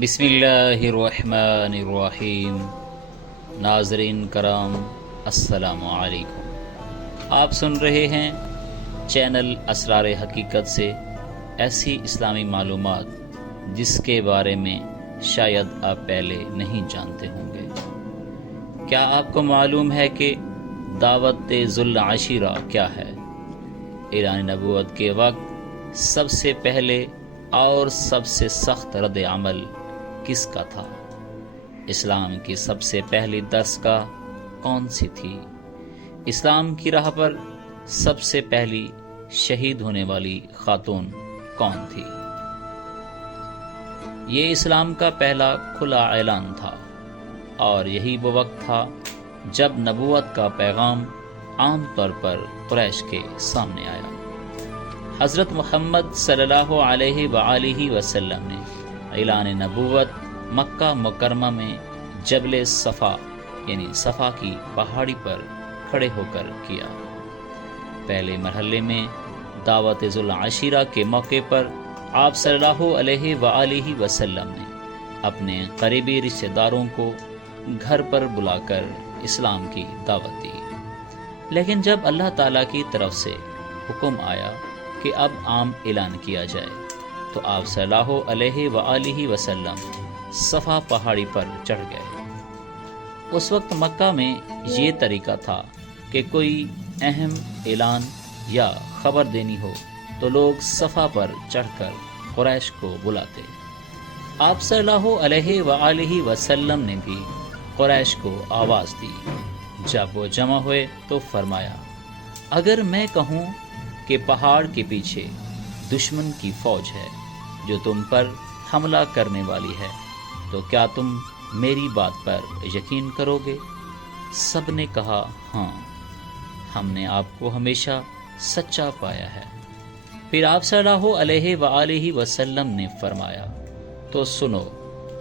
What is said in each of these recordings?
بسم اللہ الرحمن الرحیم۔ ناظرین کرام السلام علیکم۔ آپ سن رہے ہیں چینل اسرار حقیقت سے ایسی اسلامی معلومات جس کے بارے میں شاید آپ پہلے نہیں جانتے ہوں گے۔ کیا آپ کو معلوم ہے کہ دعوت ذو العشیرہ کیا ہے؟ اعلان نبوت کے وقت سب سے پہلے اور سب سے سخت رد عمل کس کا تھا؟ اسلام کی سب سے پہلی درسگاہ کون سی تھی؟ اسلام کی راہ پر سب سے پہلی شہید ہونے والی خاتون کون تھی؟ یہ اسلام کا پہلا کھلا اعلان تھا، اور یہی وہ وقت تھا جب نبوت کا پیغام عام طور پر قریش کے سامنے آیا۔ حضرت محمد صلی اللہ علیہ وآلہ وسلم نے اعلان نبوت مکہ مکرمہ میں جبل صفا یعنی صفا کی پہاڑی پر کھڑے ہو کر کیا۔ پہلے مرحلے میں دعوت ذو العشیرہ کے موقع پر آپ صلی اللہ علیہ وآلہ وسلم نے اپنے قریبی رشتہ داروں کو گھر پر بلا کر اسلام کی دعوت دی، لیکن جب اللہ تعالیٰ کی طرف سے حکم آیا کہ اب عام اعلان کیا جائے تو آپ صلی اللہ علیہ وآلہ وسلم صفا پہاڑی پر چڑھ گئے۔ اس وقت مکہ میں یہ طریقہ تھا کہ کوئی اہم اعلان یا خبر دینی ہو تو لوگ صفا پر چڑھ کر قریش کو بلاتے۔ آپ صلی اللہ علیہ وآلہ وسلم نے بھی قریش کو آواز دی۔ جب وہ جمع ہوئے تو فرمایا، اگر میں کہوں کہ پہاڑ کے پیچھے دشمن کی فوج ہے جو تم پر حملہ کرنے والی ہے تو کیا تم میری بات پر یقین کرو گے؟ سب نے کہا ہاں، ہم نے آپ کو ہمیشہ سچا پایا ہے۔ پھر آپ صلی اللہ علیہ وآلہ وسلم نے فرمایا، تو سنو،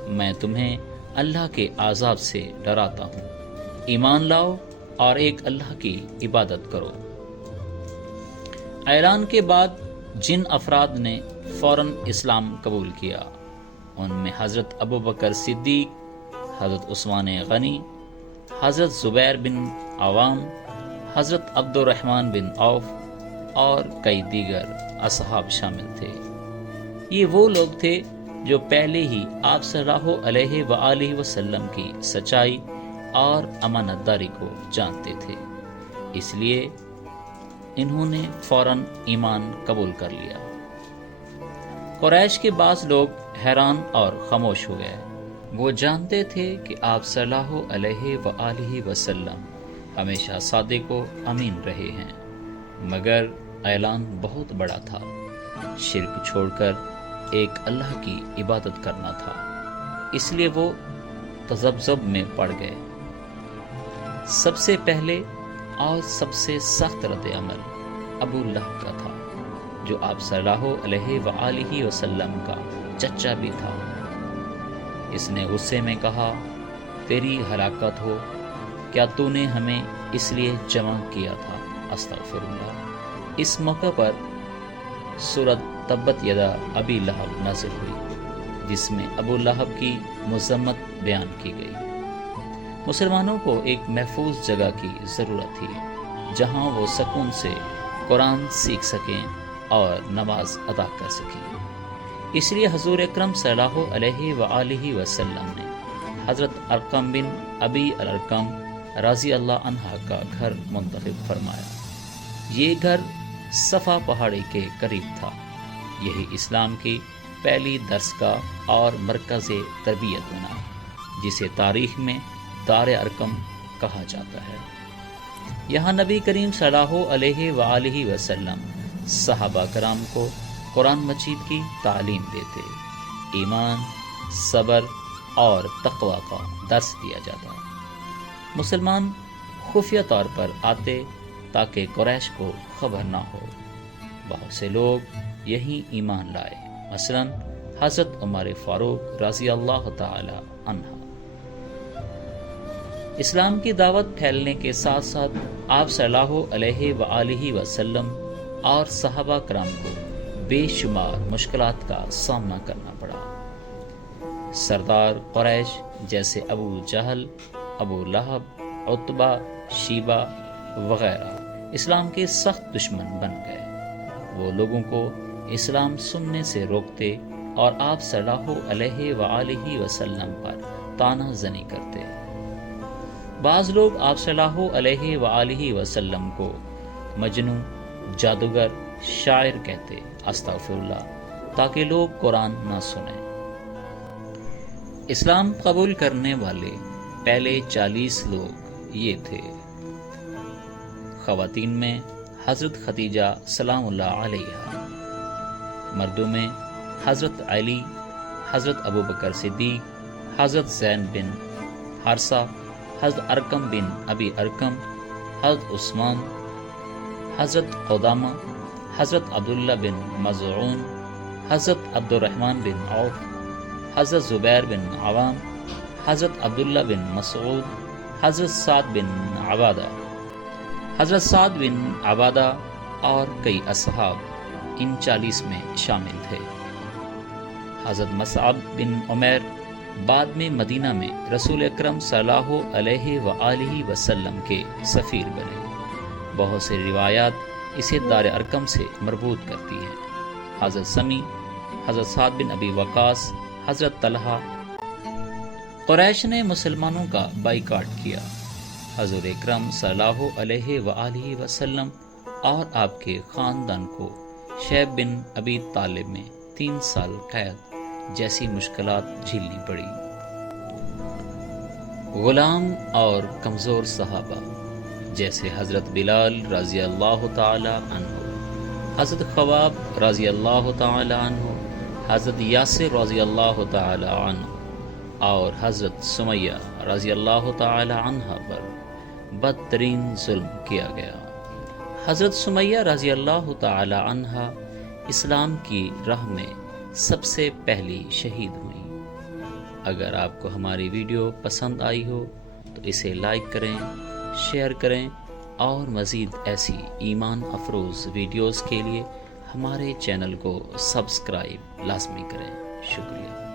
میں تمہیں اللہ کے عذاب سے ڈراتا ہوں، ایمان لاؤ اور ایک اللہ کی عبادت کرو۔ اعلان کے بعد جن افراد نے فوراً اسلام قبول کیا ان میں حضرت ابوبکر صدیق، حضرت عثمان غنی، حضرت زبیر بن عوام، حضرت عبد الرحمن بن عوف اور کئی دیگر اصحاب شامل تھے۔ یہ وہ لوگ تھے جو پہلے ہی آپ صلی اللہ علیہ وآلہ وسلم کی سچائی اور امانت داری کو جانتے تھے، اس لیے انہوں نے فوراً ایمان قبول کر لیا۔ قریش کے بعض لوگ حیران اور خاموش ہو گئے۔ وہ جانتے تھے کہ آپ صلی اللہ علیہ وآلہ وسلم ہمیشہ صادق و امین رہے ہیں، مگر اعلان بہت بڑا تھا، شرک چھوڑ کر ایک اللہ کی عبادت کرنا تھا، اس لیے وہ تذبذب میں پڑ گئے۔ سب سے پہلے اور سب سے سخت رد عمل ابو لہب کا تھا، جو آپ صلی اللہ علیہ وآلہ وسلم کا چچا بھی تھا۔ اس نے غصے میں کہا، تیری ہلاکت ہو، کیا تو نے ہمیں اس لیے جمع کیا تھا؟ استغفر اللہ۔ اس موقع پر سورۃ تبت یدا ابی لہب نازل ہوئی، جس میں ابو لہب کی مذمت بیان کی گئی۔ مسلمانوں کو ایک محفوظ جگہ کی ضرورت تھی جہاں وہ سکون سے قرآن سیکھ سکیں اور نماز ادا کر سکیں۔ اس لیے حضور اکرم صلی اللہ علیہ وآلہ وسلم نے حضرت ارقم بن ابی الارقم رضی اللہ عنہ کا گھر منتخب فرمایا۔ یہ گھر صفا پہاڑی کے قریب تھا۔ یہی اسلام کی پہلی درسگاہ اور مرکز تربیت بنا، جسے تاریخ میں دار ارقم کہا جاتا ہے۔ یہاں نبی کریم صلی اللہ علیہ وآلہ وسلم صحابہ کرام کو قرآن مجید کی تعلیم دیتے، ایمان، صبر اور تقوی کا درس دیا جاتا۔ مسلمان خفیہ طور پر آتے تاکہ قریش کو خبر نہ ہو۔ بہت سے لوگ یہی ایمان لائے، مثلا حضرت عمر فاروق رضی اللہ تعالی عنہ۔ اسلام کی دعوت پھیلنے کے ساتھ ساتھ آپ صلی اللہ علیہ وآلہ وسلم اور صحابہ کرام کو بے شمار مشکلات کا سامنا کرنا پڑا۔ سردار قریش جیسے ابو جہل، ابو لہب، عتبہ، شیبہ وغیرہ اسلام کے سخت دشمن بن گئے۔ وہ لوگوں کو اسلام سننے سے روکتے اور آپ صلی اللہ علیہ وآلہ وسلم پر طعنہ زنی کرتے۔ بعض لوگ آپ صلی اللہ علیہ وآلہ وسلم کو مجنون، جادوگر، شاعر کہتے، استغفر اللہ، تاکہ لوگ قرآن نہ سنیں۔ اسلام قبول کرنے والے پہلے 40 لوگ یہ تھے۔ خواتین میں حضرت خدیجہ سلام اللہ علیہا، مردوں میں حضرت علی، حضرت ابوبکر صدیق، حضرت زین بن حارثہ، حضرت ارقم بن ابی ارقم، حضرت عثمان، حضرت قدامہ، حضرت عبداللہ بن مظعون، حضرت عبد الرحمن بن عوف، حضرت زبیر بن عوام، حضرت عبداللہ بن مسعود، حضرت سعد بن عبادہ اور کئی اصحاب ان 40 میں شامل تھے۔ حضرت مصعب بن عمیر بعد میں مدینہ میں رسول اکرم صلی اللہ علیہ وآلہ وسلم کے سفیر بنے۔ بہت سے روایات اسے دار ارقم سے مربوط کرتی ہیں۔ حضرت سمی، حضرت سعد بن ابی وقاص، حضرت طلحہ۔ قریش نے مسلمانوں کا بائیکاٹ کیا۔ حضور اکرم صلی اللہ علیہ وآلہ وسلم اور آپ کے خاندان کو شیب بن ابی طالب میں 3 سال قید جیسی مشکلات جھیلنی پڑی۔ غلام اور کمزور صحابہ جیسے حضرت بلال رضی اللہ تعالی عنہ، حضرت خباب رضی اللہ تعالی عنہ، حضرت یاسر رضی اللہ تعالی عنہ اور حضرت سمیہ رضی اللہ تعالی عنہ پر بدترین ظلم کیا گیا۔ حضرت سمیہ رضی اللہ تعالی عنہ اسلام کی راہ میں سب سے پہلی شہید ہوئی۔ اگر آپ کو ہماری ویڈیو پسند آئی ہو تو اسے لائک کریں، شیئر کریں اور مزید ایسی ایمان افروز ویڈیوز کے لیے ہمارے چینل کو سبسکرائب لازمی کریں۔ شکریہ۔